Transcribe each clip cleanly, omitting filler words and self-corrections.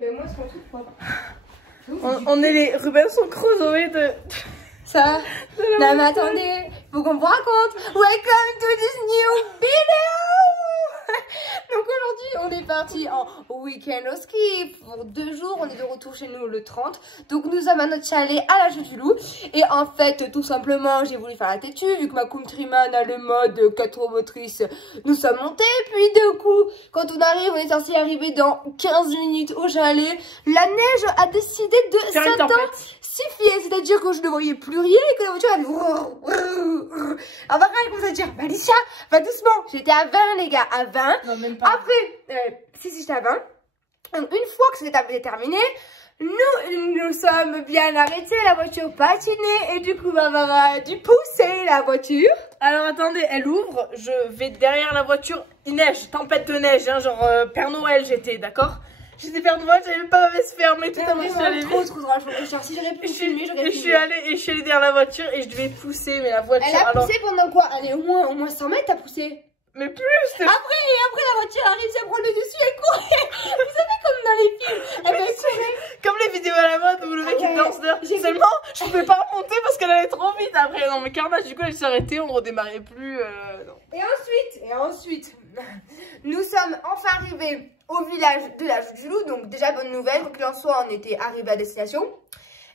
Mais moi, c'est mon truc quoi. On est les Robinson Crusoe de... Ça. Non mais attendez, faut qu'on vous raconte. Welcome to this new video. Donc aujourd'hui, on est parti en week-end au ski pour 2 jours. On est de retour chez nous le 30. Donc nous sommes à notre chalet à la Chute du Loup. Et en fait, tout simplement, j'ai voulu faire la têtue. Vu que ma countryman a le mode 4 roues motrices, nous sommes montés. Puis du coup, quand on arrive, on est censé arriver dans 15 minutes au chalet. La neige a décidé de s'attendre. C'est-à-dire que je ne voyais plus rien et que la voiture elle... Alors pareil, elle commence à dire, bah Alicia, va doucement. J'étais à 20 les gars, à 20. Non, même pas. Après, si j'étais à 20. Donc une fois que c'était terminé, nous sommes bien arrêtés, la voiture patinait et du coup Barbara a dû pousser la voiture. Alors attendez, elle ouvre, je vais derrière la voiture, il neige, tempête de neige, hein, genre Père Noël j'étais, d'accord? J'étais Père Noël, j'avais même pas ma veste fermée, tout à l'heure je suis allée. Trop drôle. Si j'aurais pu filmer, j'aurais filmé. Je suis allée derrière la voiture et je devais pousser, mais la voiture. Elle a poussé pendant quoi? Allez, au moins 100 mètres, t'as poussé. Mais plus. Après la voiture arrive, ça prend le dessus, elle courait. Vous savez comme dans les films, elle va courir. Comme les vidéos à la mode où le mec il danse dehors. Seulement, je pouvais pas remonter parce qu'elle allait trop vite après. Non mais carnage, du coup elle s'est arrêtée, on redémarrait plus. Non. Et ensuite, nous sommes enfin arrivés au village de la Chute du Loup. Donc déjà bonne nouvelle, donc en soit on était arrivé à destination.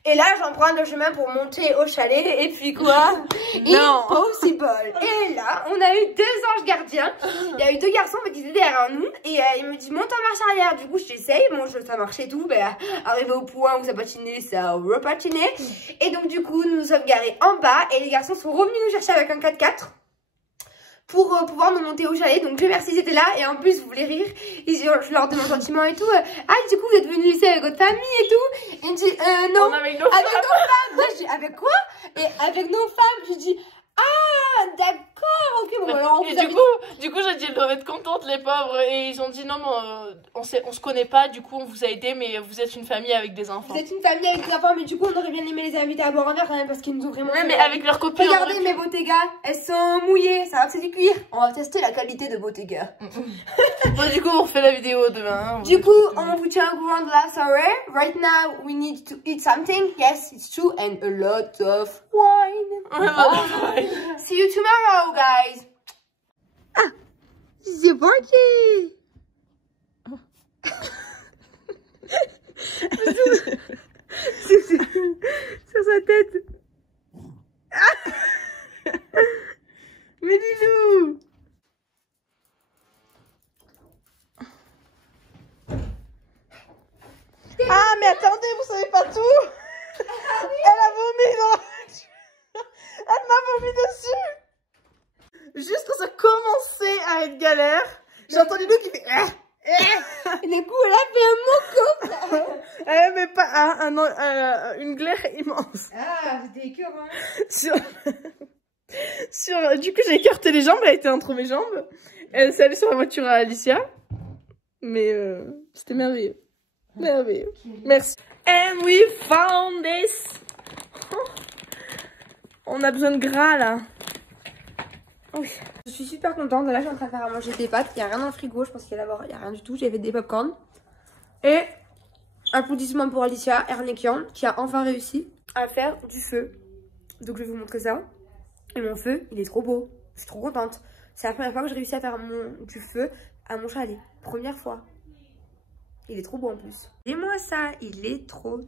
Et là j'emprunte le chemin pour monter au chalet. Et puis quoi? Non. Impossible. Et là on a eu 2 anges gardiens. Il y a eu 2 garçons mais qui étaient derrière nous. Et il me dit monte en marche arrière. Du coup j'essaye, bon ça marchait tout. Ben, arrivé au point où ça patinait, ça a repatiné. Et donc du coup nous nous sommes garés en bas. Et les garçons sont revenus nous chercher avec un 4x4 pour pouvoir nous monter au chalet. Donc Dieu merci ils étaient là. Et en plus vous voulez rire, je leur demande gentiment et tout, ah du coup vous êtes venus ici avec votre famille et tout. Et il me dit non, avec nos femmes. Moi, je dis avec quoi? Et avec nos femmes. Je dis ah d'accord, ok, bon alors on et vous du coup j'ai dit elles doivent être contentes les pauvres et ils ont dit non mais on se connaît pas, du coup on vous a aidé mais vous êtes une famille avec des enfants. Vous êtes une famille avec des enfants mais du coup on aurait bien aimé les inviter à boire un verre quand même parce qu'ils nous ont vraiment... Ouais mais avec leurs copines. Regardez mes Bottega, elles sont mouillées, ça va c'est du cuir. On va tester la qualité de Bottega. Bon du coup on refait la vidéo demain. Du coup on vous tient au courant de la soirée. Right now we need to eat something. Yes it's true and a lot of wine. See you tomorrow, guys. Ah, c'est parti. Sur sa tête. Mais Lilou. Ah mais attendez, vous savez pas tout. Elle a vomi dans la voiture. Elle m'a vomi dessus. Juste quand ça commençait à être galère, j'ai entendu Lou qui fait Et du coup, elle a fait un moco. mais pas une glaire immense. Ah, c'était écœurant. Du coup, j'ai écarté les jambes, elle a été entre mes jambes. Elle s'est allée sur la voiture à Alicia. Mais c'était merveilleux. Merveilleux. Merci. And we found this. On a besoin de gras là. Oui. Je suis super contente. Là, je suis en train de faire à manger des pâtes. Il n'y a rien dans le frigo. Je pense qu'il y a rien du tout. J'ai fait des popcorn. Et applaudissements pour Alicia Ernekian qui a enfin réussi à faire du feu. Donc, je vais vous montrer ça. Et mon feu, il est trop beau. Je suis trop contente. C'est la première fois que j'ai réussi à faire du feu à mon chalet. Première fois. Il est trop beau en plus. Et moi ça, il est trop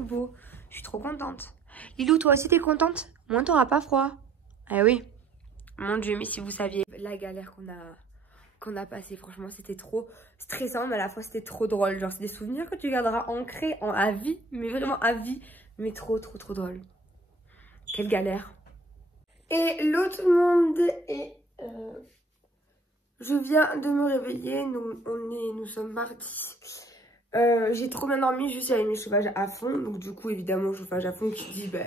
beau. Je suis trop contente. Lilou, toi aussi t'es contente? Moi t'auras pas froid. Ah oui. Mon Dieu, mais si vous saviez la galère qu'on a passé, franchement c'était trop stressant, mais à la fois c'était trop drôle. Genre c'est des souvenirs que tu garderas ancrés à vie, mais vraiment à vie, mais trop drôle. Quelle galère. Et l'autre monde est... Je viens de me réveiller, nous sommes mardi. J'ai trop bien dormi, juste j'avais mis le chauffage à fond. Donc du coup évidemment chauffage à fond qui dit bah,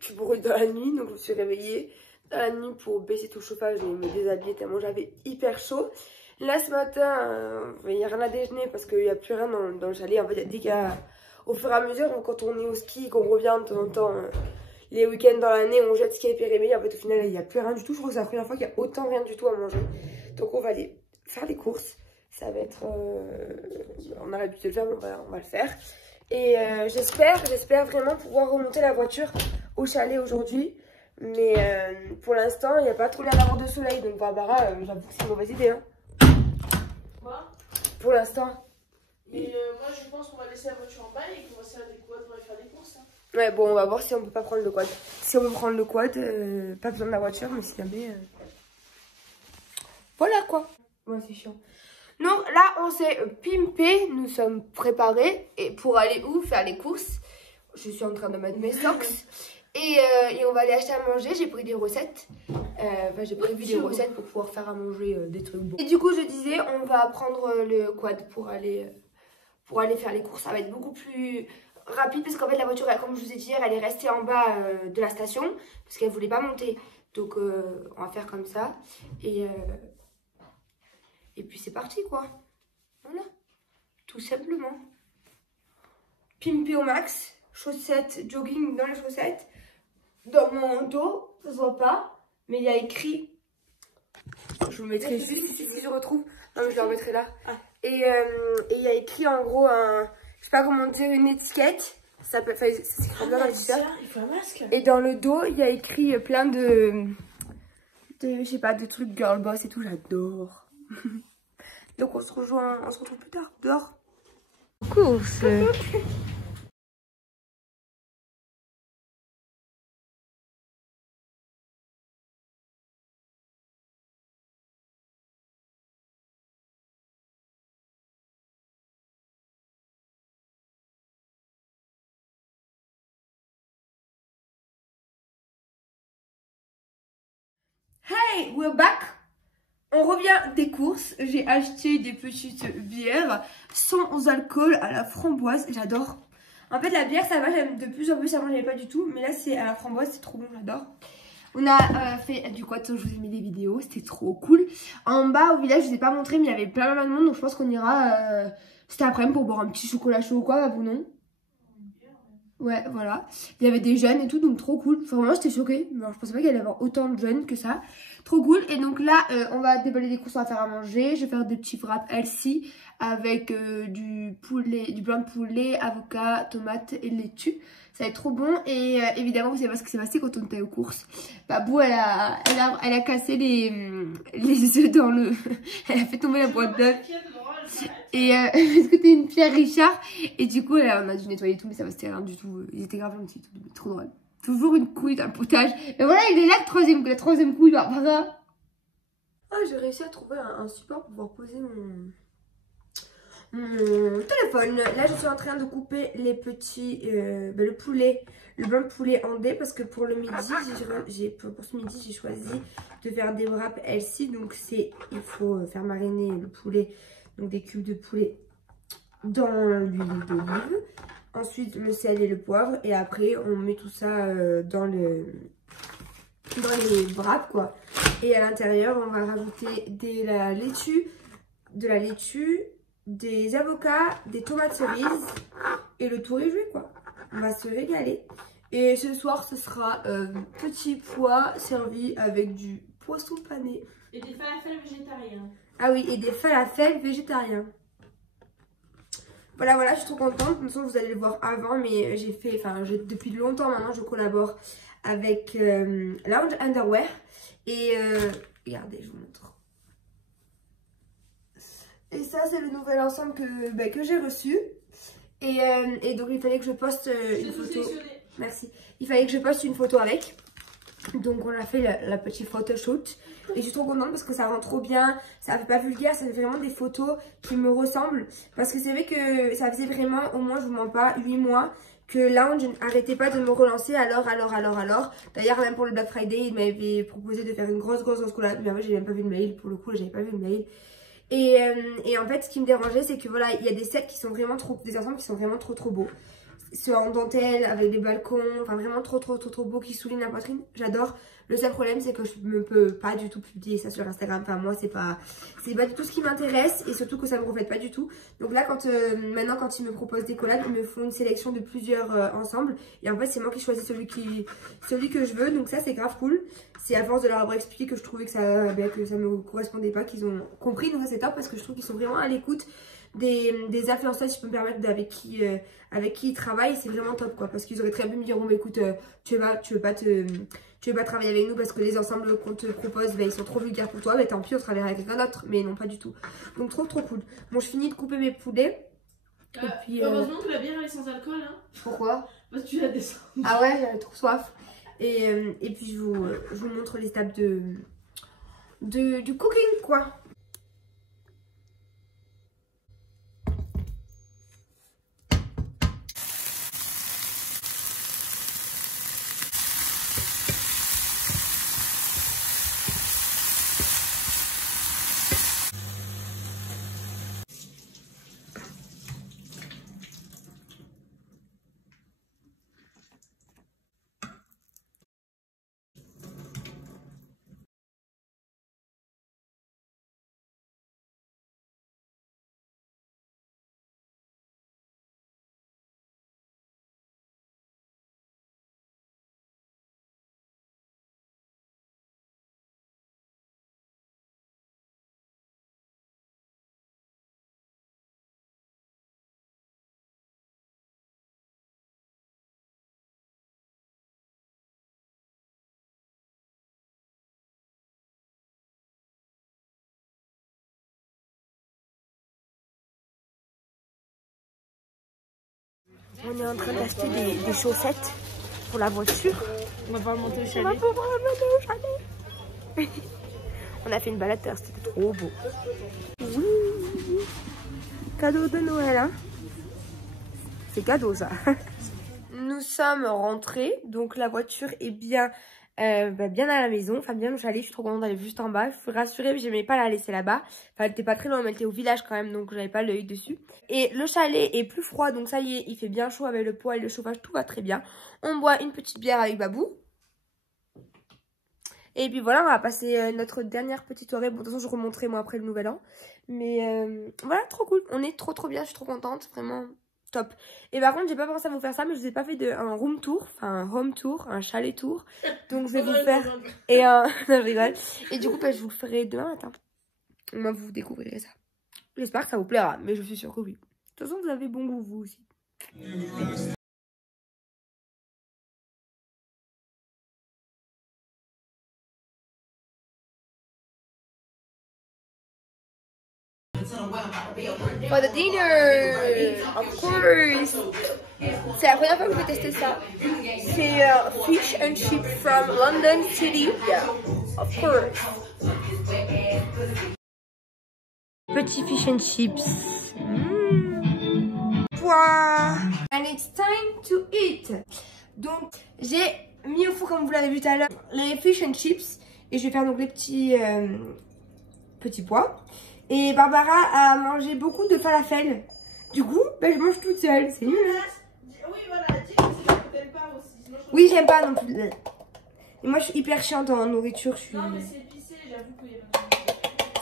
tu brûles dans la nuit. Donc je me suis réveillée dans la nuit pour baisser tout le chauffage et me déshabiller tellement j'avais hyper chaud. Là ce matin, il n'y a rien à déjeuner parce qu'il n'y a plus rien dans le chalet. En fait dès qu'au fur et à mesure, quand on est au ski, qu'on revient de temps en temps... les week-ends dans l'année, on jette ski et périmé. En fait, au final, il n'y a plus rien du tout. Je crois que c'est la première fois qu'il y a autant rien du tout à manger. Donc, on va aller faire les courses, Ça va être... on a l'habitude de le faire, mais on va le faire. Et j'espère vraiment pouvoir remonter la voiture au chalet aujourd'hui. Mais pour l'instant, il n'y a pas trop l'air d'avoir de soleil. Donc Barbara, j'avoue que c'est une mauvaise idée. Hein. Quoi? Pour l'instant. Et moi, je pense qu'on va laisser la voiture en bas et qu'on va se faire des quads pour aller faire des courses. Hein. Ouais, bon, on va voir si on peut pas prendre le quad. Si on veut prendre le quad, pas besoin de la voiture, mais si jamais... Voilà quoi. Ouais, c'est chiant. Donc là, on s'est pimpé, nous sommes préparés. Et pour aller où? Faire les courses. Je suis en train de mettre mes socks. Et on va aller acheter à manger. J'ai pris des recettes. J'ai prévu des recettes pour pouvoir faire à manger des trucs bons. Et du coup, je disais, on va prendre le quad pour aller faire les courses. Ça va être beaucoup plus rapide parce qu'en fait, la voiture, comme je vous ai dit hier, elle est restée en bas de la station parce qu'elle voulait pas monter. Donc, on va faire comme ça. Et puis, c'est parti, quoi. Voilà. Tout simplement. Pimpé au max. Chaussettes, jogging dans les chaussettes. Dans mon dos, ça se voit pas, mais il y a écrit, je vous mettrai juste ici si je retrouve, non mais je le remettrai là, et il y a écrit en gros je sais pas comment dire, une étiquette, ça s'écrit bien dans le t-shirt, il faut un masque. Et dans le dos il y a écrit plein de je sais pas, de trucs girl boss et tout, j'adore. Donc on se retrouve plus tard, dehors. Course. Hey, we're back. On revient des courses. J'ai acheté des petites bières sans alcool à la framboise. J'adore. En fait, la bière, ça va. J'aime de plus en plus. Avant, j'aimais pas du tout. Mais là, c'est à la framboise. C'est trop bon. J'adore. On a fait du quad. Je vous ai mis des vidéos. C'était trop cool. En bas, au village, je vous ai pas montré. Mais il y avait plein de monde. Donc, je pense qu'on ira cet après-midi pour boire un petit chocolat chaud ou quoi. Vous, non? Ouais, voilà. Il y avait des jeunes et tout, donc trop cool. Enfin, vraiment, j'étais choquée. Alors, je pensais pas qu'il allait y avoir autant de jeunes que ça. Trop cool. Et donc là, on va déballer des courses, on va faire à manger. Je vais faire des petits wraps healthy avec du poulet, du blanc de poulet, avocat, tomate et laitue. Ça va être trop bon. Et évidemment, vous savez pas ce qui s'est passé quand on était aux courses. Babou, elle a cassé les œufs dans le... Elle a fait tomber la boîte d'œufs. Et parce que t'es une Pierre Richard. Et du coup, on a dû nettoyer tout, mais ça va, c'était rien du tout. Ils étaient grave gentils, trop drôle. Toujours une couille dans le potage. Et voilà, il est là, la troisième couille, Barbara. Ah, j'ai réussi à trouver un support pour pouvoir poser mon téléphone. Là, je suis en train de couper les petits, le poulet, le blanc de poulet en dés. Parce que pour le midi, pour ce midi, j'ai choisi de faire des wraps healthy. Donc, il faut faire mariner le poulet. Donc des cubes de poulet dans l'huile d'olive. Ensuite le sel et le poivre. Et après on met tout ça dans les wraps quoi. Et à l'intérieur on va rajouter de la laitue, des avocats, des tomates cerises. Et le tour est joué quoi. On va se régaler. Et ce soir ce sera petit pois servi avec du poisson pané. Et des falafels végétariens. Ah oui, et des falafels végétariens. Voilà, je suis trop contente. De toute façon, vous allez le voir avant, mais depuis longtemps maintenant, je collabore avec Lounge Underwear. Et regardez, je vous montre. Et ça, c'est le nouvel ensemble que j'ai reçu. Et donc, il fallait que je poste une photo. Merci. Il fallait que je poste une photo avec. Donc, on a fait la petite photoshoot. Et je suis trop contente parce que ça rend trop bien. Ça fait pas vulgaire, ça fait vraiment des photos qui me ressemblent. Parce que c'est vrai que ça faisait vraiment, au moins je vous mens pas, 8 mois que Lounge n'arrêtait pas de me relancer. Alors. D'ailleurs, même pour le Black Friday, il m'avait proposé de faire une grosse collab. Mais en fait, j'ai même pas vu le mail. Pour le coup, j'avais pas vu le mail. Et en fait, ce qui me dérangeait, c'est que voilà, il y a des sets qui sont vraiment des ensembles qui sont vraiment trop beaux. ceux en dentelle avec des balcons, enfin vraiment trop beau qui soulignent la poitrine, j'adore. Le seul problème c'est que je ne peux pas du tout publier ça sur Instagram, enfin moi c'est pas du tout ce qui m'intéresse et surtout que ça me reflète pas du tout. Donc là maintenant quand ils me proposent des collabs, ils me font une sélection de plusieurs ensemble et en fait c'est moi qui choisis celui que je veux, donc ça c'est grave cool. C'est à force de leur avoir expliqué que je trouvais que ça me correspondait pas qu'ils ont compris, donc ça c'est top parce que je trouve qu'ils sont vraiment à l'écoute des influenceurs, si je peux me permettre, avec qui ils travaillent. C'est vraiment top quoi, parce qu'ils auraient très bien me dire bon bah écoute tu veux pas travailler avec nous parce que les ensembles qu'on te propose bah, ils sont trop vulgaires pour toi, bah tant pis on travaillera avec quelqu'un d'autre. Mais non pas du tout, donc trop cool. Bon je finis de couper mes poulets et puis heureusement que la bière elle est sans alcool hein. Pourquoi? Parce que tu la descends. Ah ouais, j'avais trop soif. Et puis je vous montre les étapes du cooking quoi. On est en train d'acheter des chaussettes pour la voiture. On va pouvoir monter au chalet. On va pouvoir monter au chalet. On a fait une balade, c'était trop beau. Oui. Cadeau de Noël, hein. C'est cadeau ça. Nous sommes rentrés, donc la voiture est bien à la maison, enfin bien au chalet. Je suis trop contente d'aller juste en bas. Je suis rassurée, j'aimais pas la laisser là-bas. Enfin, elle était pas très loin, mais elle était au village quand même, donc j'avais pas l'œil dessus. Et le chalet est plus froid, donc ça y est, il fait bien chaud avec le poêle et le chauffage, tout va très bien. On boit une petite bière avec Babou. Et puis voilà, on va passer notre dernière petite soirée. Bon, de toute façon, je remonterai moi après le nouvel an. Mais voilà, trop cool. On est trop bien, je suis trop contente, vraiment top. Et par contre, j'ai pas pensé à vous faire ça, mais je vous ai pas fait un room tour, enfin un home tour, un chalet tour. Donc je vais vous faire et un non, je rigole. Et du coup, bah, je vous le ferai demain matin. Moi, vous découvrirez ça. J'espère que ça vous plaira, mais je suis sûre que oui. De toute façon, vous avez bon goût vous aussi. For the dinner, of course. C'est la première fois que je vais tester ça. C'est fish and chips from London City. Yeah, of course. Petit fish and chips. And it's time to eat. Donc j'ai mis au four comme vous l'avez vu tout à l'heure les fish and chips et je vais faire donc les petits pois. Et Barbara a mangé beaucoup de falafel. Du coup, bah, je mange toute seule. C'est nul. Oui, voilà, dis que si t'aimes pas aussi. Oui, j'aime pas non plus. Et moi, je suis hyper chiante en nourriture. Non, mais c'est épicé, j'avoue qu'il y a...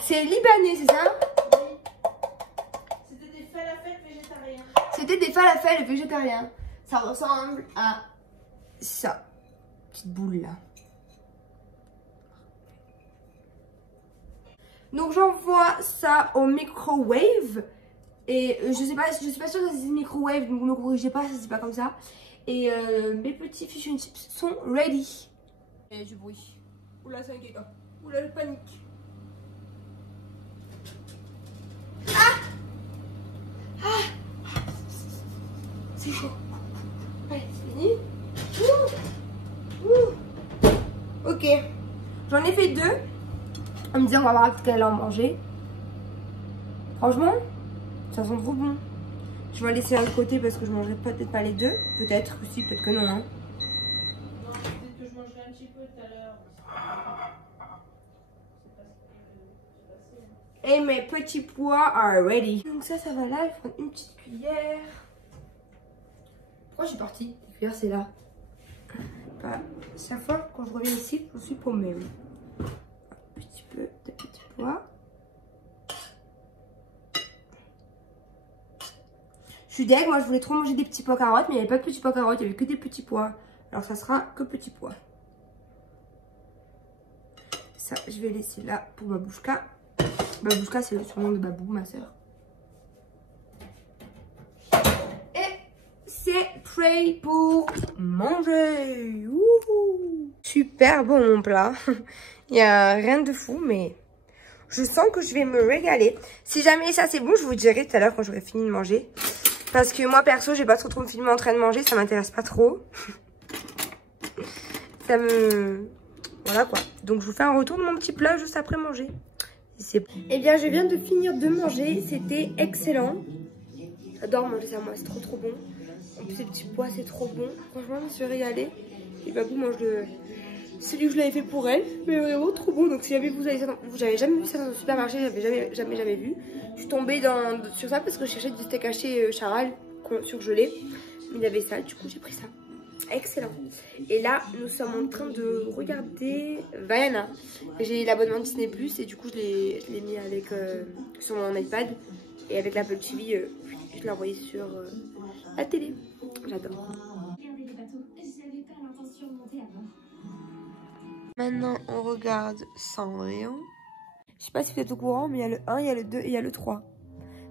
C'est libanais, c'est ça? Oui. C'était des falafels végétariens. C'était des falafels végétariens. Ça ressemble à ça. Petite boule là. Donc j'envoie ça au microwave. Et je sais pas sûre que ça se dit microwave, donc ne me corrigez pas, ça se dit pas comme ça. Et mes petits fish and chips sont ready. Il y a du bruit. Oula, ça inquiète. Oula, je panique. C'est chaud. Allez, c'est fini. Ok. J'en ai fait 2. En me disant on va voir ce qu'elle a en manger. Franchement, ça sent trop bon. Je vais laisser un de côté parce que je mangerai peut-être pas les 2. Peut-être aussi, peut-être que non. Hein. Non, peut-être que je mangerai un petit peu tout à l'heure. Et mes petits pois are ready. Donc ça va là. Je prends une petite cuillère. Pourquoi je suis partie? D'ailleurs, c'est là. Bah, chaque fois quand je reviens ici, je suis paumée. Un petit peu de petits pois. Je suis deg, moi je voulais trop manger des petits pois carottes, mais il n'y avait pas de petits pois carottes, il n'y avait que des petits pois. Alors ça sera que petits pois. Ça, je vais laisser là pour Babouchka. Babouchka, c'est le surnom de Babou, ma soeur. Et c'est prêt pour manger. Ouh. Super bon mon plat. Il n'y a rien de fou, mais je sens que je vais me régaler. Si jamais ça c'est bon, je vous dirai tout à l'heure quand j'aurai fini de manger. Parce que moi perso, j'ai pas trop me filmer en train de manger, ça m'intéresse pas trop. Ça me... Voilà quoi. Donc je vous fais un retour de mon petit plat juste après manger. Eh bien je viens de finir de manger, c'était excellent. J'adore manger ça moi, c'est trop bon. En plus les petits pois c'est trop bon. Franchement je me suis régalée. Et Babou mange celui que je l'avais fait pour elle. Mais vraiment trop bon. Donc si jamais vous avez ça, j'avais jamais vu ça dans un supermarché, j'avais jamais vu. Je suis tombée sur ça parce que je cherchais du steak haché charal surgelé. Il y avait ça, du coup j'ai pris ça. Excellent. Et là nous sommes en train de regarder Vaiana. J'ai l'abonnement Disney Plus et du coup je l'ai mis avec sur mon iPad. Et avec l'Apple TV je l'ai envoyé sur la télé. J'adore. Maintenant on regarde Cendrillon. Je sais pas si vous êtes au courant, mais il y a le 1, il y a le 2 et il y a le 3.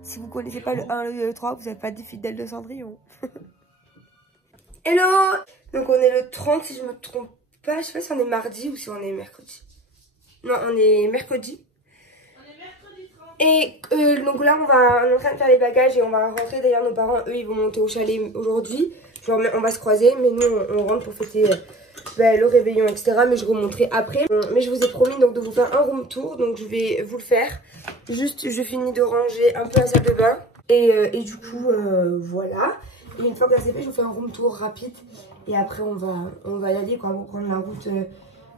Si vous connaissez pas le 1, le 2 et le 3, vous n'êtes pas des fidèles de Cendrillon. Hello! Donc on est le 30 si je me trompe pas. Je sais pas si on est mardi ou si on est mercredi. Non, on est mercredi. Et donc là on est en train de faire les bagages et on va rentrer. D'ailleurs nos parents, eux, ils vont monter au chalet aujourd'hui. Genre on va se croiser, mais nous on rentre pour fêter le réveillon, etc. Mais je remonterai après. Mais je vous ai promis donc de vous faire un room tour, donc je vais vous le faire. Juste je finis de ranger un peu la salle de bain. Et du coup voilà. Et une fois que ça c'est fait, je vous fais un room tour rapide. Et après on va y aller quoi, pour prendre la route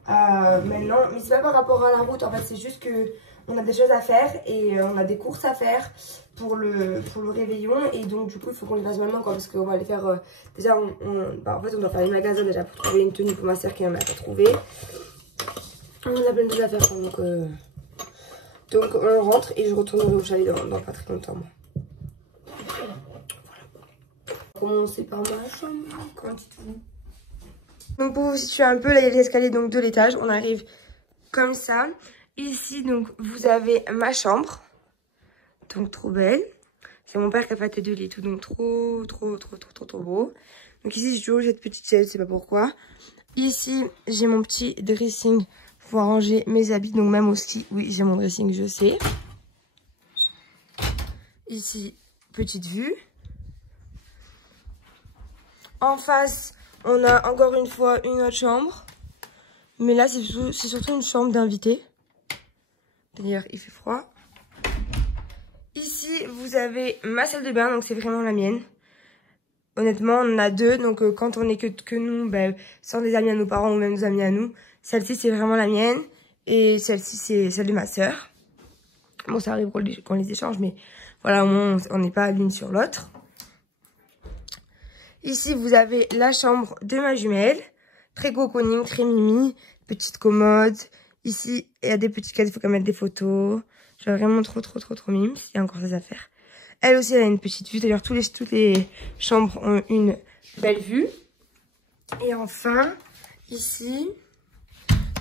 maintenant. Mais c'est pas par rapport à la route, en fait c'est juste que on a des choses à faire et on a des courses à faire pour le réveillon. Et donc du coup il faut qu'on les fasse maintenant quoi, parce qu'on va les faire déjà en fait on doit faire les magasins déjà pour trouver une tenue pour ma soeur qui en a pas trouvé. On a plein de choses à faire quoi, donc on rentre et je retournerai au chalet dans pas très longtemps moi. Voilà. On va commencer par ma chambre, qu'en dites-vous? Donc pour vous situer un peu, là il y a l'escalier donc de l'étage, on arrive comme ça. Ici donc vous avez ma chambre, donc trop belle. C'est mon père qui a fait de lit, tout donc trop beau. Donc ici j'ai toujours cette petite chaise, je sais pas pourquoi. Ici j'ai mon petit dressing pour ranger mes habits, donc même au ski, oui j'ai mon dressing, je sais. Ici petite vue. En face on a encore une fois une autre chambre, mais là c'est surtout une chambre d'invité. D'ailleurs, il fait froid. Ici, vous avez ma salle de bain, donc c'est vraiment la mienne. Honnêtement, on en a deux, donc quand on est que nous, sans des amis à nos parents ou même des amis à nous, celle-ci c'est vraiment la mienne. Et celle-ci c'est celle de ma soeur. Bon, ça arrive qu'on les échange, mais voilà, au moins on n'est pas l'une sur l'autre. Ici, vous avez la chambre de ma jumelle. Très cocooning, très mimi, petite commode. Ici, il y a des petites cases, il faut qu'elle mette des photos. Genre vraiment trop mime, il y a encore des affaires. Elle aussi, elle a une petite vue. D'ailleurs, toutes les chambres ont une belle vue. Et enfin, ici,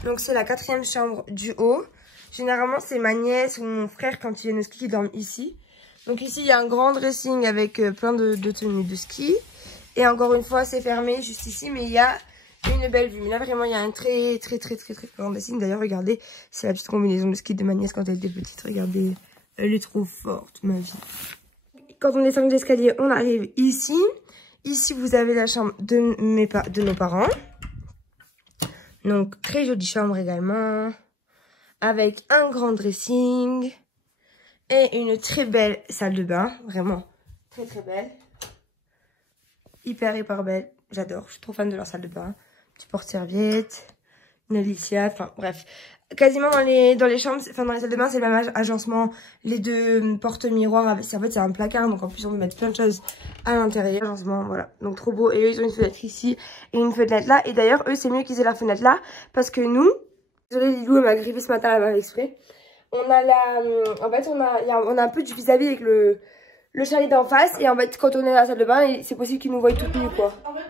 donc c'est la 4e chambre du haut. Généralement, c'est ma nièce ou mon frère quand ils viennent au ski qui dorment ici. Donc ici, il y a un grand dressing avec plein de tenues de ski. Et encore une fois, c'est fermé juste ici, mais il y a une belle vue. Mais là, vraiment, il y a un très grand dressing. D'ailleurs, regardez, c'est la petite combinaison de ski de ma nièce quand elle était petite. Regardez, elle est trop forte, ma vie. Quand on descend l'escalier, on arrive ici. Ici, vous avez la chambre de nos parents. Donc, très jolie chambre également. Avec un grand dressing. Et une très belle salle de bain. Vraiment, très belle. Hyper belle. J'adore. Je suis trop fan de leur salle de bain. Petit porte-serviette. Alicia, enfin bref. Quasiment dans les chambres, enfin dans les salles de bain, c'est le même agencement. Les deux portes miroirs, en fait c'est un placard, donc en plus on peut mettre plein de choses à l'intérieur. Agencement, voilà, donc trop beau. Et eux ils ont une fenêtre ici et une fenêtre là. Et d'ailleurs eux c'est mieux qu'ils aient la fenêtre là, parce que nous, désolée Lilou elle m'a griffé ce matin là-bas exprès. On a en fait on a un peu du vis-à-vis avec le chalet d'en face, et en fait quand on est dans la salle de bain, c'est possible qu'ils nous voient toutes nues quoi. En fait,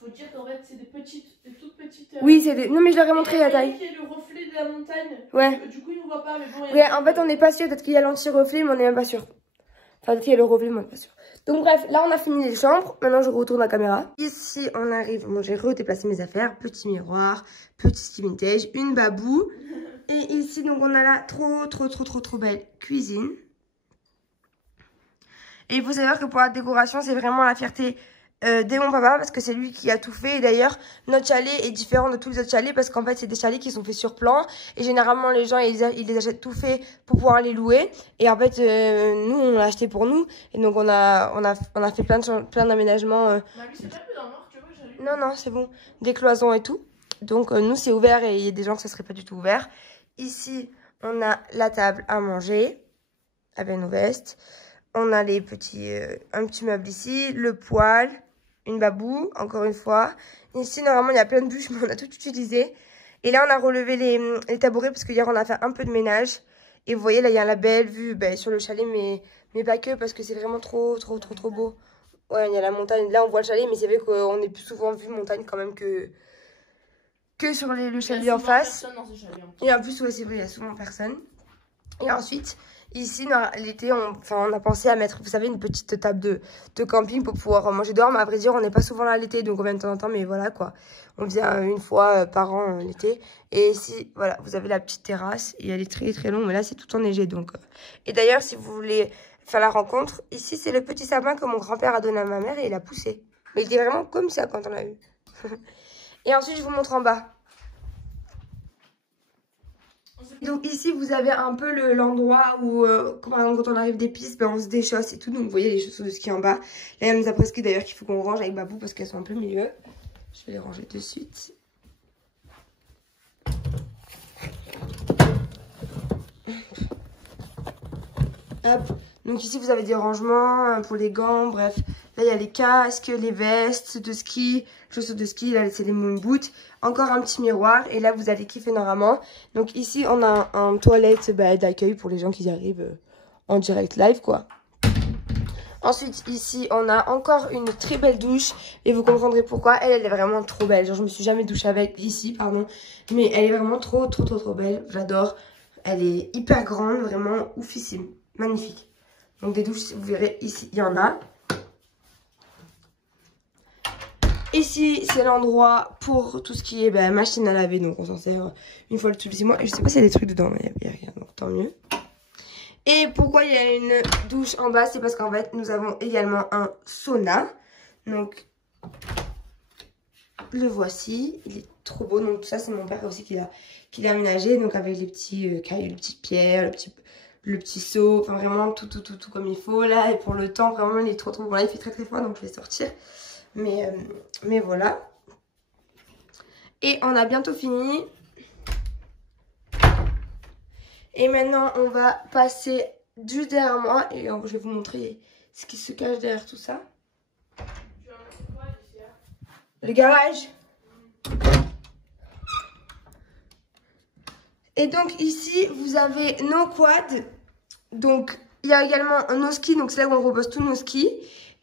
faut dire qu'en fait c'est des toutes petites. Oui, c'est des. Non mais je leur ai montré la taille. Il y a le reflet de la montagne. Ouais. Du coup ils ne voient pas, mais bon. Ouais, en fait on n'est pas sûr, peut-être qu'il y a l'anti-reflet, mais on n'est même pas sûr. Enfin peut-être qu'il y a le reflet, mais on n'est pas sûr. Donc bref, là on a fini les chambres. Maintenant je retourne la caméra. Ici on arrive. Bon, j'ai redéplacé mes affaires. Petit miroir, petit ski vintage, une babou. Et ici donc on a la trop belle cuisine. Et il faut savoir que pour la décoration, c'est vraiment la fierté de mon papa, parce que c'est lui qui a tout fait. Et d'ailleurs, notre chalet est différent de tous les autres chalets, parce qu'en fait, c'est des chalets qui sont faits sur plan. Et généralement, les gens, ils les achètent tout fait pour pouvoir les louer. Et en fait, nous, on l'a acheté pour nous. Et donc, on a fait plein d'aménagements. Bah, lui, c'est pas plus dans le noir, tu vois, j'ai lu. Non, c'est bon. Des cloisons et tout. Donc, nous, c'est ouvert, et il y a des gens que ça serait pas du tout ouvert. Ici, on a la table à manger, avec nos vestes. On a les petits, un petit meuble ici, le poêle, une babou, encore une fois. Ici, normalement, il y a plein de bûches, mais on a tout utilisé. Et là, on a relevé les tabourets, parce que hier, on a fait un peu de ménage. Et vous voyez, là, il y a la belle vue sur le chalet, mais pas que, parce que c'est vraiment trop beau. Ouais, il y a la montagne. Là, on voit le chalet, mais c'est vrai qu'on est plus souvent vu montagne quand même que sur le chalet en face. Et en plus, ouais, c'est vrai, il y a souvent personne. Et ensuite, ici, l'été, on a pensé à mettre, vous savez, une petite table de camping pour pouvoir manger dehors. Mais à vrai dire, on n'est pas souvent là l'été, donc on vient de temps en temps, mais voilà quoi. On vient une fois par an l'été. Et ici, voilà, vous avez la petite terrasse. Et elle est très longue, mais là, c'est tout enneigé. Donc. Et d'ailleurs, si vous voulez faire la rencontre, ici, c'est le petit sapin que mon grand-père a donné à ma mère et il a poussé. Mais il était vraiment comme ça quand on l'a eu. Et ensuite, je vous montre en bas. Donc ici vous avez un peu l'endroit où par exemple quand on arrive des pistes, on se déchausse et tout. Donc vous voyez les chaussures de ski en bas. Là il y a mes après-ski d'ailleurs qu'il faut qu'on range avec Babou parce qu'elles sont un peu au milieu. Je vais les ranger de suite. Hop. Donc ici vous avez des rangements pour les gants, bref. Là il y a les casques, les vestes de ski, chaussures de ski, là c'est les moon boots. Encore un petit miroir et là vous allez kiffer normalement. Donc ici on a un toilette d'accueil pour les gens qui y arrivent en direct live quoi. Ensuite ici on a encore une très belle douche et vous comprendrez pourquoi. Elle est vraiment trop belle. Genre je me suis jamais douchée avec ici pardon. Mais elle est vraiment trop belle. J'adore. Elle est hyper grande, vraiment oufissime. Magnifique. Donc des douches, vous verrez ici, il y en a. Ici, c'est l'endroit pour tout ce qui est machine à laver. Donc on s'en sert une fois tous les 6 mois. Et je sais pas s'il y a des trucs dedans, mais il n'y a rien. Donc tant mieux. Et pourquoi il y a une douche en bas? C'est parce qu'en fait, nous avons également un sauna. Donc, le voici. Il est trop beau. Donc tout ça, c'est mon père aussi qui l'a aménagé. Donc avec les petits cailloux, les petites pierres, le petit seau, enfin vraiment tout comme il faut là. Et pour le temps, vraiment il est trop bon. Là il fait très froid donc je vais sortir. Mais voilà. Et on a bientôt fini. Et maintenant on va passer juste derrière moi. Et je vais vous montrer ce qui se cache derrière tout ça. Le garage. Et donc ici vous avez nos quads. Donc il y a également nos skis. Donc c'est là où on repose tous nos skis.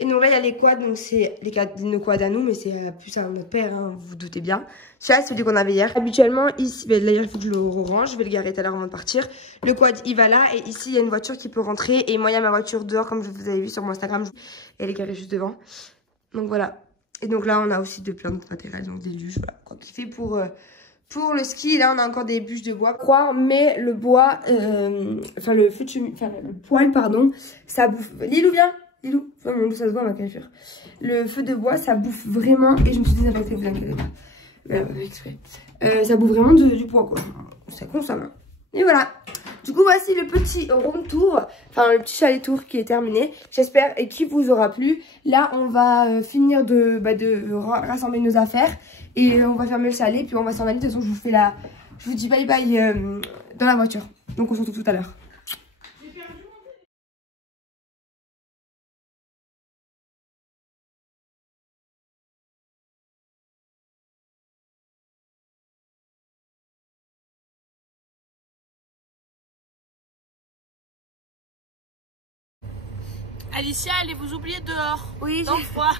Et donc là il y a les quads. Donc c'est nos quads à nous. Mais c'est plus à notre père hein, vous vous doutez bien. Celui-là c'est celui qu'on avait hier. Habituellement ici, d'ailleurs il faut que je le range. Je vais le garer tout à l'heure avant de partir. Le quad il va là. Et ici il y a une voiture qui peut rentrer. Et moi il y a ma voiture dehors comme je vous avais vu sur mon Instagram. Elle est garée juste devant. Donc voilà. Et donc là on a aussi plein d'autres matériels. Donc des luges. Voilà quoi qu'il fait pour le ski. Là on a encore des bûches de bois. Croire mais le bois. Enfin le poêle pardon. Ça bouffe. Lilou viens. Lilou. Enfin, mon ça se voit ma calfure. Le feu de bois ça bouffe vraiment. Et je me suis désinfectée vous inquiétez pas. Exprès. Ça bouffe vraiment du bois quoi. Ça consomme. Et voilà. Du coup, voici le petit room tour, enfin le petit chalet tour qui est terminé. J'espère et qui vous aura plu. Là, on va finir de rassembler nos affaires et on va fermer le chalet, puis on va s'en aller. De toute façon, je vous dis bye bye dans la voiture. Donc, on se retrouve tout à l'heure. Alicia, allez vous oublier dehors. Oui, dans le froid.